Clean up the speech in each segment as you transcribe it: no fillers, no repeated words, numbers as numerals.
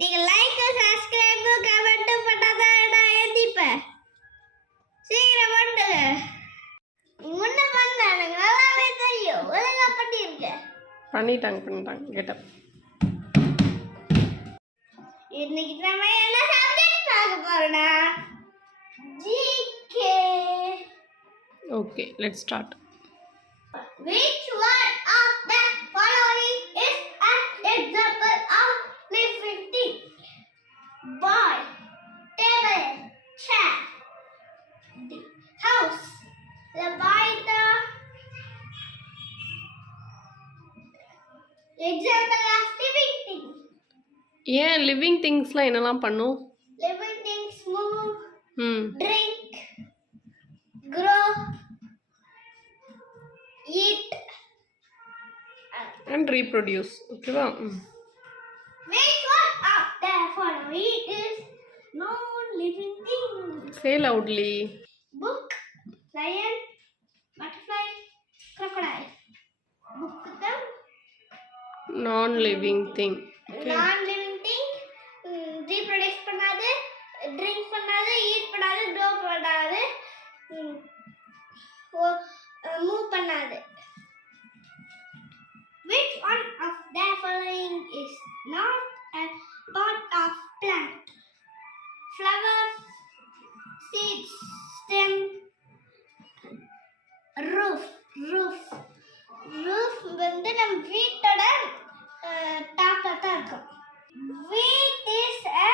நீங்க like subscribe comment பண்ணாதான் நான் எழுதிப்பேன். சீக்கிரம் பண்ணுங்க. முன்ன பண்ணாங்க நல்லாவே தெரியும். ஒழுங்கா பண்ணிருக்கேன். பண்ணிட்டாங்க கெட்டப். இன்னைக்கு நம்ம என்ன சப்ஜெக்ட் பார்க்க போறோம்னா GK. Okay, let's start. Which one of the following is an example of living thing? Boy, table, chair, the house. The boy, the example of living thing. ஏன் லிவிங் திங்ஸ்லாம் என்னெல்லாம் பண்ணும்? Living things move, drink, grow, eat, and reproduce. ஓகேவா? Which one of the following is non-living thing? Say loudly. Book, lion, butterfly, crocodile. Book the non-living thing. Okay. non-living thing. Reproduce பண்ணாது, drink பண்ணாது, eat பண்ணாது, grow பண்ணாது, move பண்ணாது. Which one of the following is not a part of plant? Flowers, seeds, stem, roof. Roof வந்து நம்ம வீட்டோட டாப்ல தான் இருக்கும். Wheat is a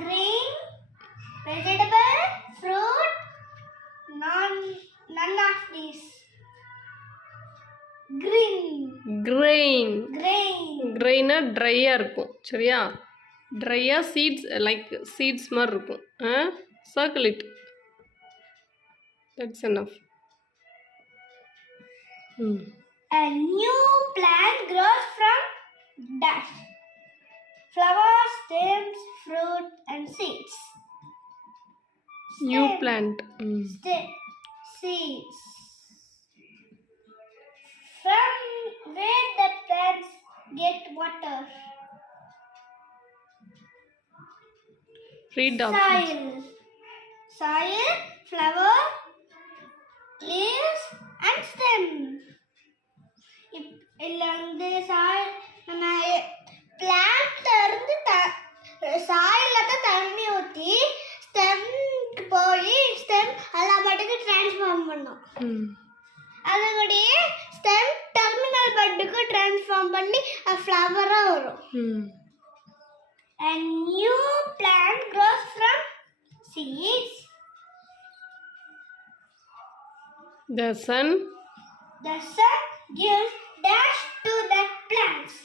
green vegetable, fruit, none of these. கிரெயினா ட்ரையா இருக்கும். சரியா? ட்ரையா சீட்ஸ் லைக் சீட்ஸ் மாதிரி இருக்கும். Circle it. That's enough. A new plant grows from dash. Flowers, stems, fruit and seeds. New plant. Seeds. From where the plants get water? Read down. Soil, flower, leaves and stem. இல்ல வந்து சாயில் நம்ம பிளான்ட்ல இருந்து சாயில்ல தான் தண்ணி ஊற்றி ஸ்டெம்க்கு போய் ஸ்டெம் எல்லா பாட்டுக்கு டிரான்ஸ்ஃபார்ம் பண்ணும். அதனுடைய ஸ்டெம் டெர்மினல் பட்டுக்கு டிரான்ஸ்ஃபார்ம் பண்ணி ஃப்ளவரா வரும். A new plant grows from seeds. The sun gives dash to the plants.